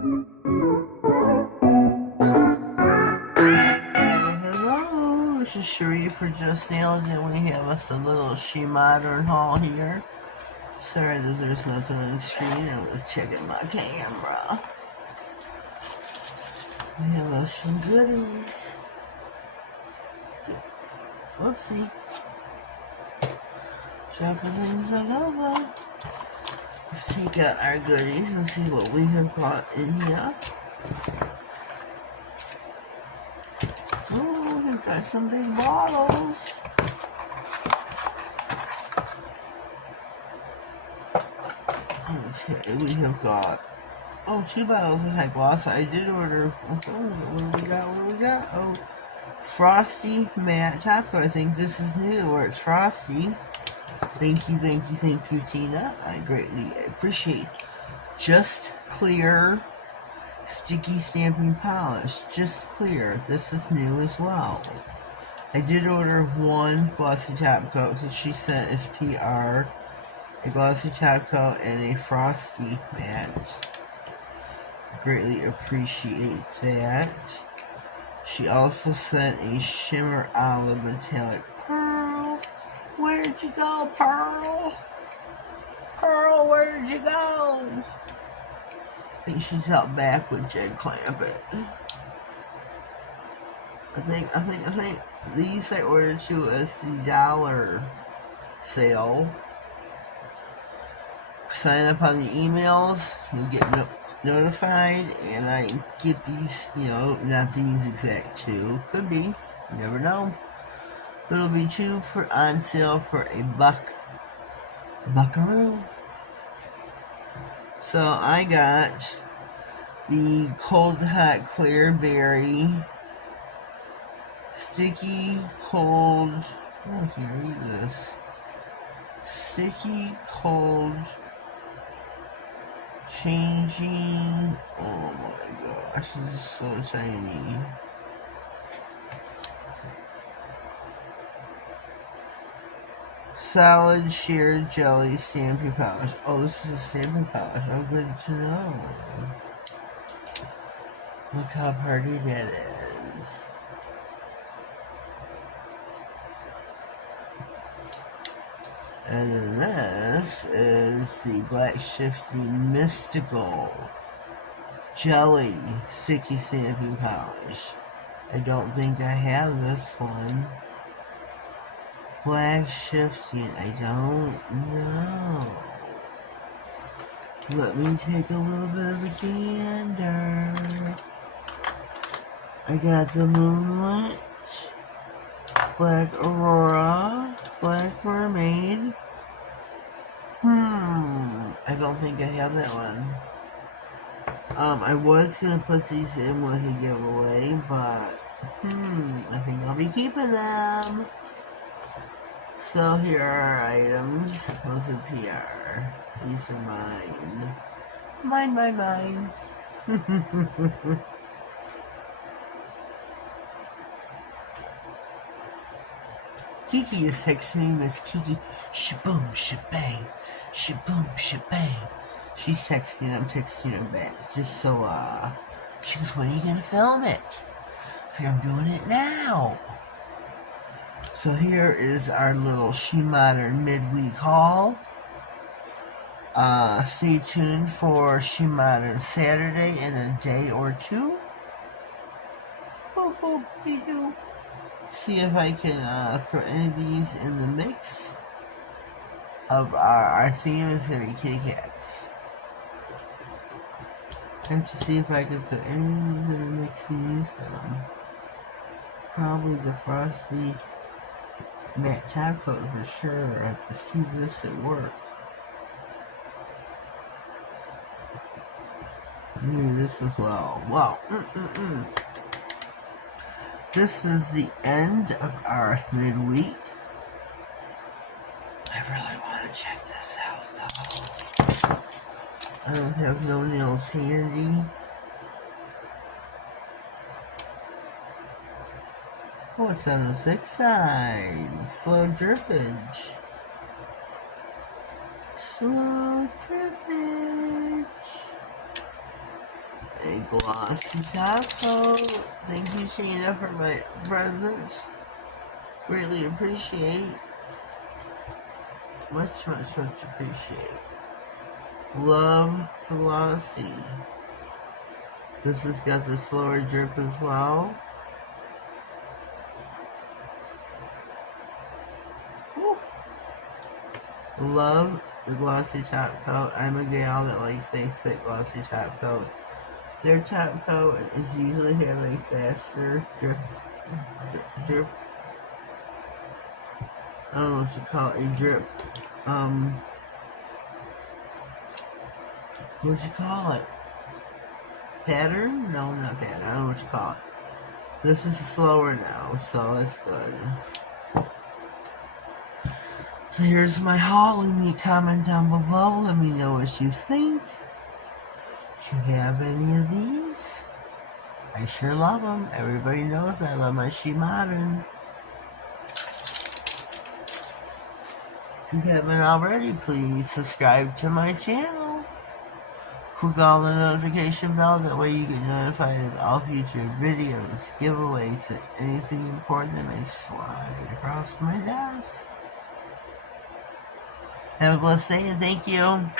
Hello, this is Cherie for Just.nailedit. We have us a little SheModern haul here. Sorry that there's nothing on the screen. I was checking my camera. We have us some goodies. Whoopsie. Dropping things all over. Let's take out our goodies and see what we have got in here. Oh, we've got some big bottles. Okay, we have got, 2 bottles of high gloss. I did order, what do we got? Oh, Frosty Matte Top Coat. I think this is new, where it's frosty. Thank you, Tina. I greatly appreciate. Just Clear Sticky Stamping Polish. Just Clear. This is new as well. I did order one glossy top coat, so she sent as PR a glossy top coat and a frosty matte. Greatly appreciate that. She also sent a shimmer olive metallic pearl. Where'd you go, Pearl? Pearl, where'd you go? I think she's out back with Jed Clampett. I think these I ordered too as the dollar sale. Sign up on the emails, you'll get notified, and I get these, not these exact 2. Could be, you never know. But it'll be 2 on sale for a buckaroo. So I got the Cold Hot Clear Berry Sticky Cold, here, read this. Sticky Cold Changing, oh my gosh, this is so tiny. Solid Sheer Jelly Stamping Polish. Oh, this is a stamping polish. Oh, good to know. Look how pretty that is. And then this is the Black Shifty Mystical Jelly Sticky Stamping Polish. I don't think I have this one. Black Shifting, I don't know. Let me take a little bit of a gander. I got the Moonlit, Black Aurora, Black Mermaid. I don't think I have that one. I was gonna put these in with a giveaway, but I think I'll be keeping them. So here are our items. Those are PR. These are mine. Mine. Kiki is texting me, Miss Kiki. Shaboom, shabang. Shaboom, shabang. She's texting, I'm texting her back. Just so, she goes, when are you gonna film it? I'm doing it now. So here is our little SheModern midweek haul. Stay tuned for SheModern Saturday in a day or 2. See if I can throw any of these in the mix of our theme is going to be kitty cats. And to see if I can throw any of these in the mix and use them. Probably the Frosty Matte Top Coat for sure. I have to see this at work. Maybe this as well. Well, this is the end of our midweek. I really want to check this out though. I don't have no nails handy. Oh, it's on the thick side. Slow drippage. Slow drippage. A glossy top coat. Thank you, Shayna, for my present. Greatly appreciate. Much, much, much appreciate. Love glossy. This has got the slower drip as well. Woo. Love the glossy top coat. I'm a gal that likes a thick glossy top coat. Their top coat is usually have a faster drip. I don't know what you call it, a drip. What you call it? Pattern? No, not pattern. I don't know what you call it. This is slower now, so that's good. So here's my haul. Leave me a comment down below. Let me know what you think. Do you have any of these? I sure love them. Everybody knows I love my SheModern. If you haven't already, please subscribe to my channel. Click on the notification bell. That way you get notified of all future videos, giveaways, and anything important that may slide across my desk. Have a blessed day and thank you.